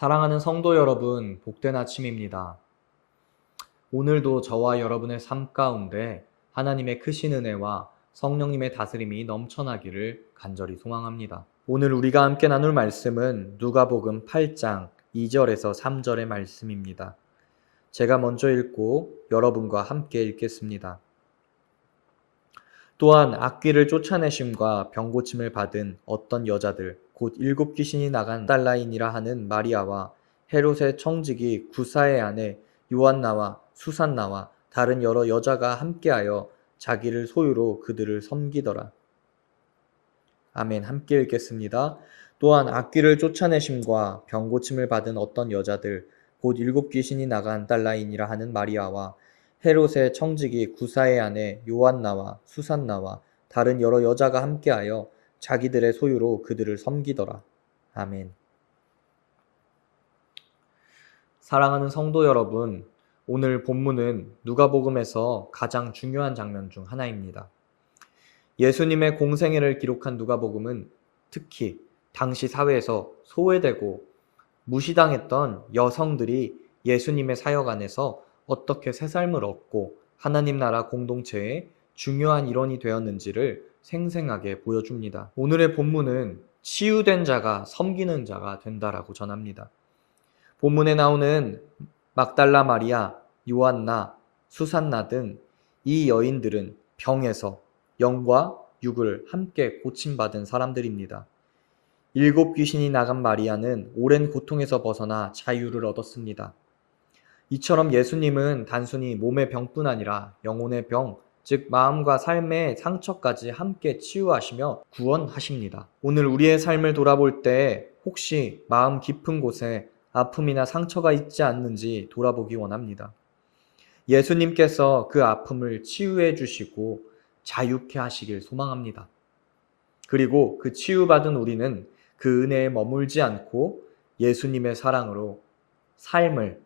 사랑하는 성도 여러분, 복된 아침입니다. 오늘도 저와 여러분의 삶 가운데 하나님의 크신 은혜와 성령님의 다스림이 넘쳐나기를 간절히 소망합니다. 오늘 우리가 함께 나눌 말씀은 누가복음 8장 2절에서 3절의 말씀입니다. 제가 먼저 읽고 여러분과 함께 읽겠습니다. 또한 악귀를 쫓아내심과 병고침을 받은 어떤 여자들 곧 일곱 귀신이 나간 달라인이라 하는 마리아와 헤롯의 청지기 구사의 아내 요한나와 수산나와 다른 여러 여자가 함께하여 자기를 소유로 그들을 섬기더라. 아멘. 함께 읽겠습니다. 또한 악귀를 쫓아내심과 병고침을 받은 어떤 여자들 곧 일곱 귀신이 나간 달라인이라 하는 마리아와 헤롯의 청지기 구사의 아내 요한나와 수산나와 다른 여러 여자가 함께하여 자기들의 소유로 그들을 섬기더라. 아멘. 사랑하는 성도 여러분, 오늘 본문은 누가복음에서 가장 중요한 장면 중 하나입니다. 예수님의 공생애를 기록한 누가복음은 특히 당시 사회에서 소외되고 무시당했던 여성들이 예수님의 사역 안에서 어떻게 새 삶을 얻고 하나님 나라 공동체의 중요한 일원이 되었는지를 생생하게 보여줍니다. 오늘의 본문은 치유된 자가 섬기는 자가 된다라고 전합니다. 본문에 나오는 막달라 마리아, 요한나, 수산나 등 이 여인들은 병에서 영과 육을 함께 고침받은 사람들입니다. 일곱 귀신이 나간 마리아는 오랜 고통에서 벗어나 자유를 얻었습니다. 이처럼 예수님은 단순히 몸의 병뿐 아니라 영혼의 병, 즉 마음과 삶의 상처까지 함께 치유하시며 구원하십니다. 오늘 우리의 삶을 돌아볼 때 혹시 마음 깊은 곳에 아픔이나 상처가 있지 않는지 돌아보기 원합니다. 예수님께서 그 아픔을 치유해 주시고 자유케 하시길 소망합니다. 그리고 그 치유받은 우리는 그 은혜에 머물지 않고 예수님의 사랑으로 삶을,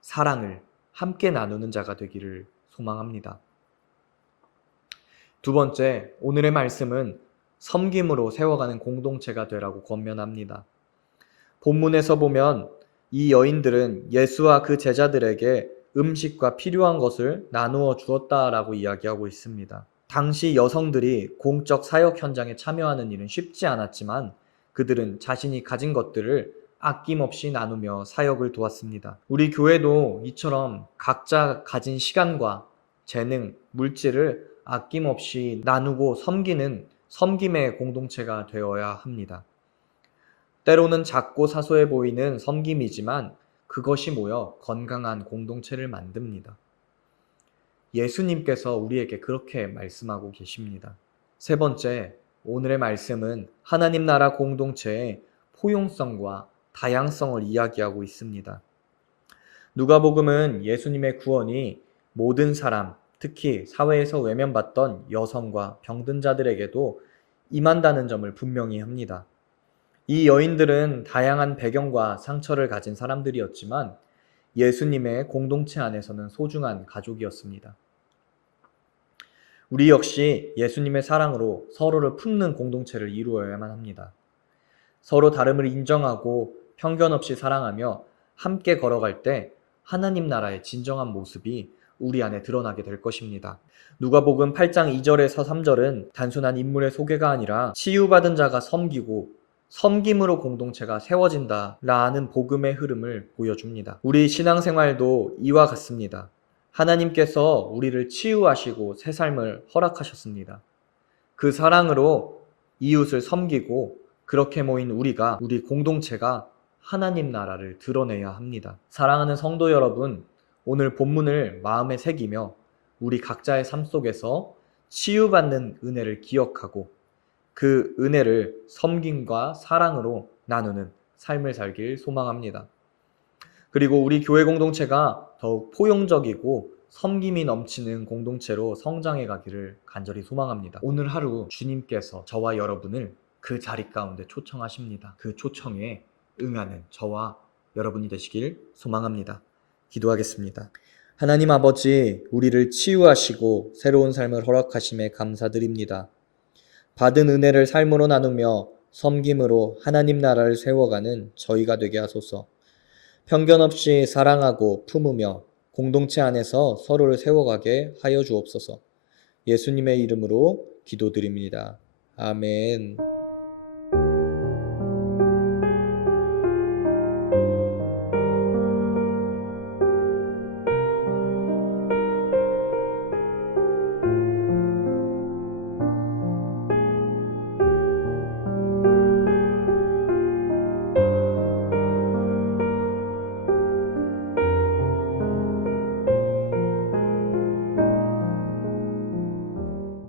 사랑을 함께 나누는 자가 되기를 소망합니다. 두 번째, 오늘의 말씀은 섬김으로 세워가는 공동체가 되라고 권면합니다. 본문에서 보면 이 여인들은 예수와 그 제자들에게 음식과 필요한 것을 나누어 주었다라고 이야기하고 있습니다. 당시 여성들이 공적 사역 현장에 참여하는 일은 쉽지 않았지만 그들은 자신이 가진 것들을 아낌없이 나누며 사역을 도왔습니다. 우리 교회도 이처럼 각자 가진 시간과 재능, 물질을 아낌없이 나누고 섬기는 섬김의 공동체가 되어야 합니다. 때로는 작고 사소해 보이는 섬김이지만 그것이 모여 건강한 공동체를 만듭니다. 예수님께서 우리에게 그렇게 말씀하고 계십니다. 세 번째, 오늘의 말씀은 하나님 나라 공동체의 포용성과 다양성을 이야기하고 있습니다. 누가복음은 예수님의 구원이 모든 사람, 특히 사회에서 외면받던 여성과 병든 자들에게도 임한다는 점을 분명히 합니다. 이 여인들은 다양한 배경과 상처를 가진 사람들이었지만 예수님의 공동체 안에서는 소중한 가족이었습니다. 우리 역시 예수님의 사랑으로 서로를 품는 공동체를 이루어야만 합니다. 서로 다름을 인정하고 편견 없이 사랑하며 함께 걸어갈 때 하나님 나라의 진정한 모습이 우리 안에 드러나게 될 것입니다. 누가복음 8장 2절에서 3절은 단순한 인물의 소개가 아니라 치유받은 자가 섬기고 섬김으로 공동체가 세워진다 라는 복음의 흐름을 보여줍니다. 우리 신앙생활도 이와 같습니다. 하나님께서 우리를 치유하시고 새 삶을 허락하셨습니다. 그 사랑으로 이웃을 섬기고 그렇게 모인 우리가 우리 공동체가 하나님 나라를 드러내야 합니다. 사랑하는 성도 여러분, 오늘 본문을 마음에 새기며 우리 각자의 삶 속에서 치유받는 은혜를 기억하고 그 은혜를 섬김과 사랑으로 나누는 삶을 살길 소망합니다. 그리고 우리 교회 공동체가 더욱 포용적이고 섬김이 넘치는 공동체로 성장해 가기를 간절히 소망합니다. 오늘 하루 주님께서 저와 여러분을 그 자리 가운데 초청하십니다. 그 초청에 응하는 저와 여러분이 되시길 소망합니다. 기도하겠습니다. 하나님 아버지, 우리를 치유하시고 새로운 삶을 허락하심에 감사드립니다. 받은 은혜를 삶으로 나누며 섬김으로 하나님 나라를 세워가는 저희가 되게 하소서. 편견 없이 사랑하고 품으며 공동체 안에서 서로를 세워가게 하여 주옵소서. 예수님의 이름으로 기도드립니다. 아멘.